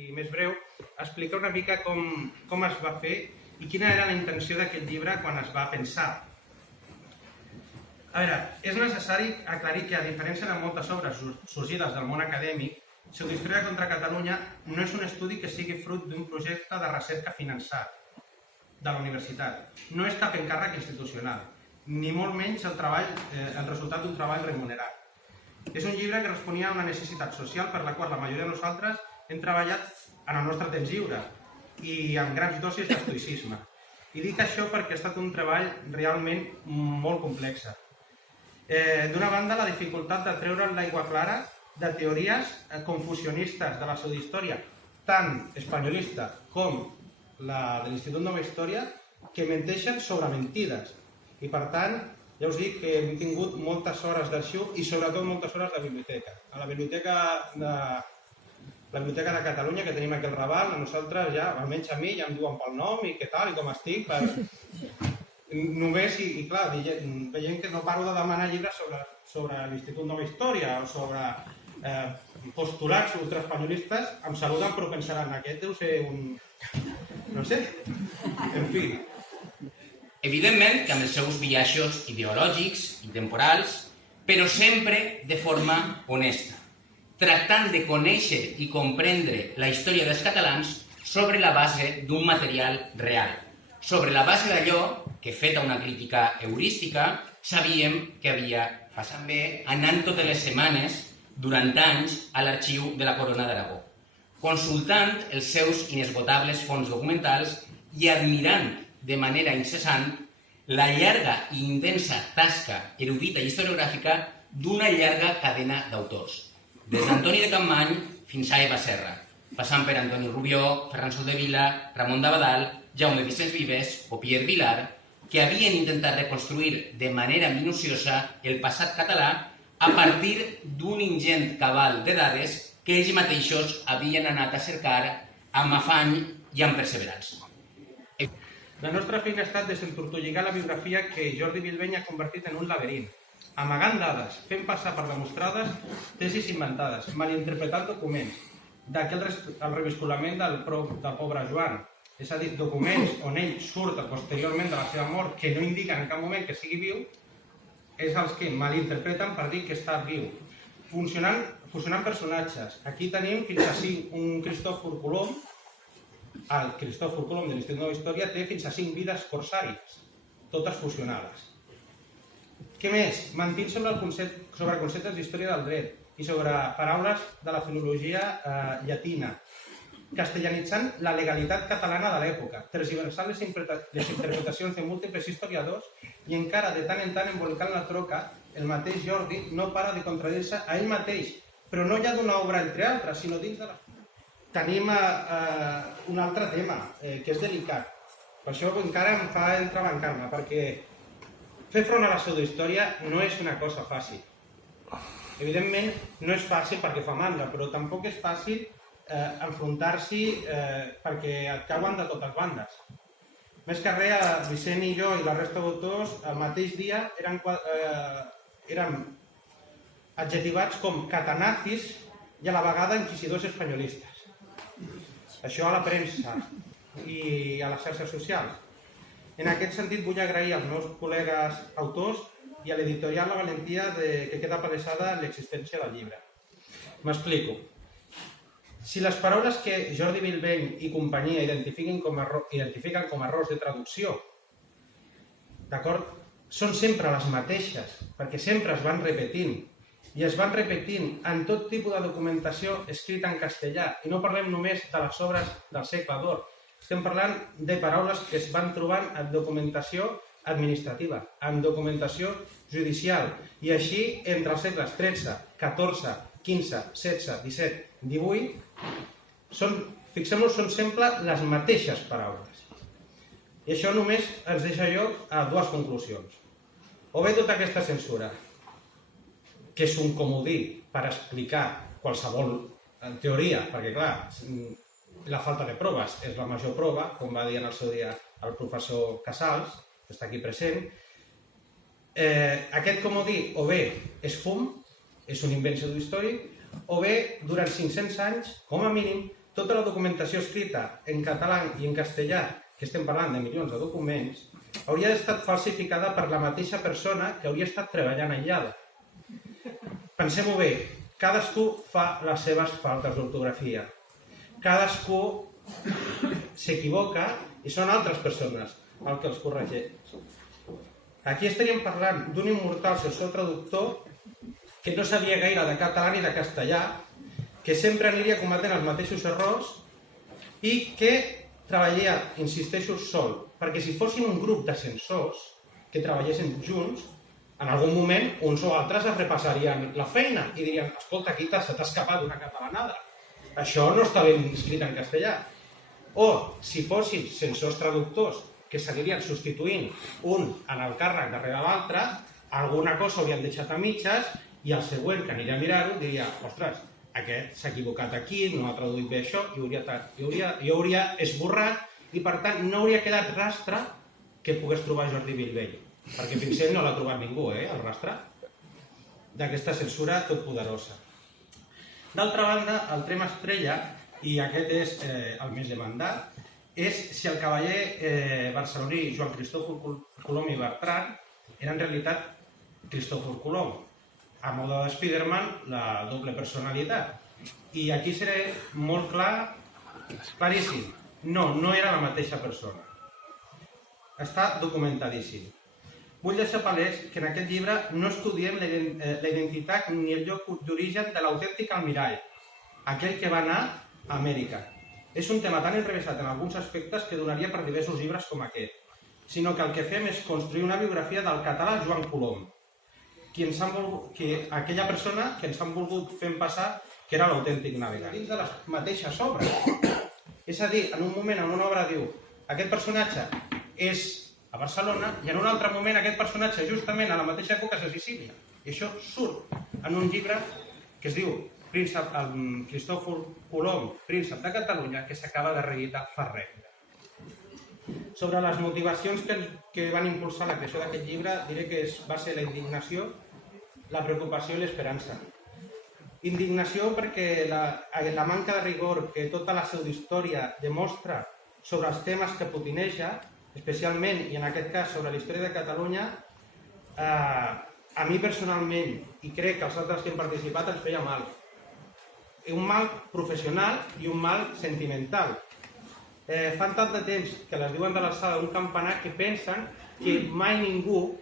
i més breu, explicar una mica com es va fer i quina era la intenció d'aquest llibre quan es va pensar. A veure, és necessari aclarir que, a diferència de moltes obres sorgides del món acadèmic, Pseudohistòria contra Catalunya no és un estudi que sigui fruit d'un projecte de recerca finançat de la universitat. No és cap encàrrec institucional, ni molt menys el resultat d'un treball remunerat. És un llibre que responia a una necessitat social per la qual la majoria de nosaltres hem treballat en el nostre temps lliure i amb grans dosis d'estoïcisme. I dic això perquè ha estat un treball realment molt complex. D'una banda, la dificultat de treure l'aigua clara de teories confusionistes de la pseudohistòria, tant espanyolista com la de l'Institut Nova Història, que menteixen sobre mentides. I per tant, ja us dic que hem tingut moltes hores d'arxiu i sobretot moltes hores de biblioteca. A la biblioteca de Catalunya, que tenim aquí al Raval, a nosaltres ja, almenys a mi, ja em diuen pel nom i què tal i com estic. Només, i clar, veient que no paro de demanar llibres sobre l'Institut Nova Història o sobre postulats ultraespanyolistes, em saluden però pensaran, aquest deu ser un... no sé, en fi. Evidentment que amb els seus biaixos ideològics i temporals, però sempre de forma honesta, tractant de conèixer i comprendre la història dels catalans sobre la base d'un material real, sobre la base d'allò que, feta una crítica heurística, sabíem que havia passat bé anant totes les setmanes, durant anys, a l'arxiu de la Corona d'Aragó, consultant els seus inesgotables fons documentals i admirant de manera incessant la llarga i intensa tasca erudita i historiogràfica d'una llarga cadena d'autors, des d'Antoni de Capmany fins a Eva Serra, passant per Antoni Rubió, Ferran Soldevila, Ramon d'Abadal, Jaume Vicenç Vives o Pierre Vilar, que havien intentat reconstruir de manera minuciosa el passat català a partir d'un ingent cabal de dades que ells mateixos havien anat a cercar amb afany i amb perseverança. La nostra feina ha estat desentortolligar la biografia que Jordi Bilbeny ha convertit en un laberint, amagant dades, fent passar per demostrades tesis inventades, malinterpretant documents, d'aquell el revisculament del pobre Joan, és a dir, documents on ell surt posteriorment de la seva mort que no indiquen en cap moment que sigui viu, és els que malinterpreten per dir que està viu. Fusionant personatges. Aquí tenim fins a 5, un Cristòfor Colom, el Cristòfor Colom de l'Institut Nova Història té fins a 5 vides corsàries, totes fusionades. Què més? Mentint sobre conceptes d'història del dret i sobre paraules de la filologia llatina, castellanitzant la legalitat catalana de l'època, tergiversant les interpretacions de múltiples historiadors i encara de tant en tant embolicant la troca, el mateix Jordi no para de contradir-se a ell mateix, però no ja d'una obra entre altres, sinó dins de la... Tenim un altre tema, que és delicat. Per això encara em fa entrebancar-me, perquè fer front a la pseudohistòria no és una cosa fàcil. Evidentment, no és fàcil perquè fa mandra, però tampoc és fàcil enfrontar-s'hi perquè et cauen de totes bandes. Més que res, Vicent i jo i la resta d'autors el mateix dia érem adjetivats com catanazis i a la vegada inquisidors espanyolistes. Això a la premsa i a les xarxes socials. En aquest sentit vull agrair als meus col·legues autors i a l'editorial la valentia que queda palesada en l'existència del llibre. M'explico. Si les paraules que Jordi Bilbeny i companyia identifiquen com a errors de traducció, d'acord, són sempre les mateixes, perquè sempre es van repetint, i es van repetint en tot tipus de documentació escrita en castellà, i no parlem només de les obres del segle d'or, estem parlant de paraules que es van trobant en documentació administrativa, en documentació judicial, i així entre els segles XIII, XIV, XV, XVI, XVII, XVIII, fixem-nos, són sempre les mateixes paraules. I això només ens deixa lloc a dues conclusions. O bé tota aquesta censura, que és un comodí per explicar qualsevol teoria, perquè clar, la falta de proves és la major prova, com va dir en el seu dia el professor Casals, que està aquí present. Aquest comodí o bé és fum, és un invent pseudohistòric, o bé durant 500 anys, com a mínim, Tota la documentació escrita en català i en castellà, que estem parlant de milions de documents, hauria estat falsificada per la mateixa persona que hauria estat treballant allà. Pensem-ho bé, cadascú fa les seves faltes d'ortografia. Cadascú s'equivoca i són altres persones el que els corregeix. Aquí estaríem parlant d'un immortal sensor traductor que no sabia gaire de català ni de castellà, que sempre aniria cometent els mateixos errors i que treballaria, insisteixo, sol. Perquè si fossin un grup de censors que treballessin junts, en algun moment uns o altres es repassarien la feina i dirien: escolta, aquí se t'ha escapat una catalanada. Això no està ben escrit en castellà. O si fossin censors traductors que s'anirien substituint un en el càrrec darrere l'altre, alguna cosa haurien deixat a mitges i el següent que aniria a mirar-ho diria: ostres, aquest s'ha equivocat aquí, no ha traduït bé això, i hauria esborrat i per tant no hauria quedat rastre que pogués trobar Jordi Bilbell. Perquè fins no l'ha trobat ningú, el rastre d'aquesta censura totpoderosa. D'altra banda, el trem estrella, i aquest és el més demandat, és si el cavaller barceloní Joan Cristòfor Colom i Bertran era en realitat Cristòfor Colom, a mode de Spiderman, la doble personalitat. I aquí seré molt clar, claríssim. No, no era la mateixa persona. Està documentadíssim. Vull deixar palès que en aquest llibre no estudiem la identitat ni el lloc d'origen de l'autèntic almirall, aquell que va anar a Amèrica. És un tema tan enrevessat en alguns aspectes que donaria per diversos llibres com aquest, sinó que el que fem és construir una biografia del català Joan Colom, aquella persona que ens han volgut fer passar que era l'autèntic navegant. Dins de les mateixes obres. És a dir, en un moment, en una obra diu aquest personatge és a Barcelona i en un altre moment aquest personatge justament a la mateixa època és a Sicília. I això surt en un llibre que es diu Cristòfor Colom, príncep de Catalunya, que s'acaba de reeditar fa res. Sobre les motivacions que van impulsar la creació d'aquest llibre, diré que va ser la indignació, la preocupació i l'esperança. Indignació perquè la manca de rigor que tota la pseudohistòria demostra sobre els temes que potineja, especialment, i en aquest cas sobre la història de Catalunya, a mi personalment, i crec que els altres que hem participat, ens feia mal. Un mal professional i un mal sentimental. Fan tant de temps que les diuen de l'alçada d'un campanar que pensen que mai ningú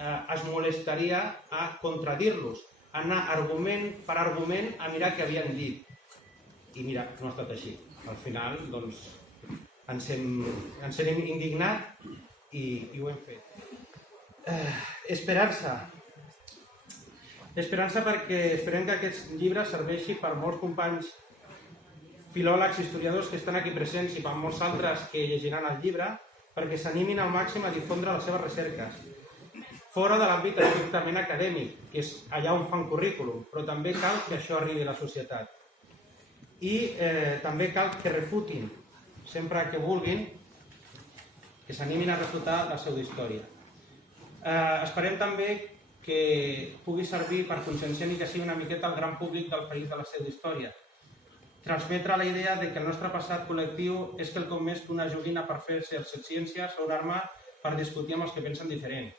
es molestaria a contradir-los, a anar argument per argument a mirar què havien dit. I mira, no ha estat així. Al final, doncs, ens hem indignat i ho hem fet. Esperança. Esperança perquè esperem que aquest llibre serveixi per molts companys filòlegs, historiadors que estan aquí presents i per molts altres que llegiran el llibre, perquè s'animin al màxim a difondre les seves recerques. Fora de l'àmbit estrictament acadèmic, que és allà on fan currículum, però també cal que això arribi a la societat. I també cal que refutin, sempre que vulguin, que s'animin a refutar la pseudohistòria. Esperem també que pugui servir per conscienciar ni que sigui una miqueta el gran públic del país de la pseudohistòria. Transmetre la idea de que el nostre passat col·lectiu és quelcom més que una joguina per fer-se ciències o una arma per discutir amb els que pensen diferent.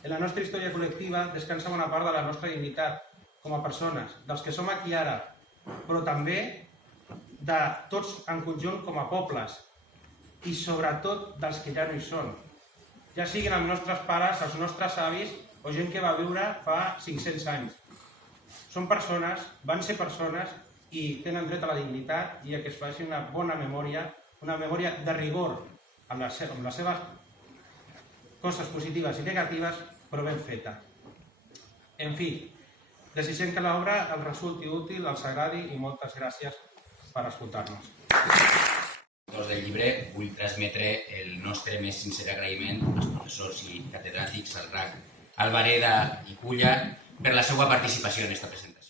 En la nostra història col·lectiva descansa bona part de la nostra dignitat com a persones, dels que som aquí ara, però també de tots en conjunt com a pobles i sobretot dels que ja no hi són. Ja siguin els nostres pares, els nostres avis o gent que va viure fa 500 anys. Són persones, van ser persones i tenen dret a la dignitat i a que es faci una bona memòria, una memòria de rigor amb les seves coses positives i negatives, però ben feta. En fi, desitgem que l'obra els resulti útil, els agradi i moltes gràcies per escoltar-nos. Autors del llibre, vull transmetre el nostre més sincer agraïment als professors i catedràtics, al RAC Albareda i Culla, per la seva participació en aquesta presentació.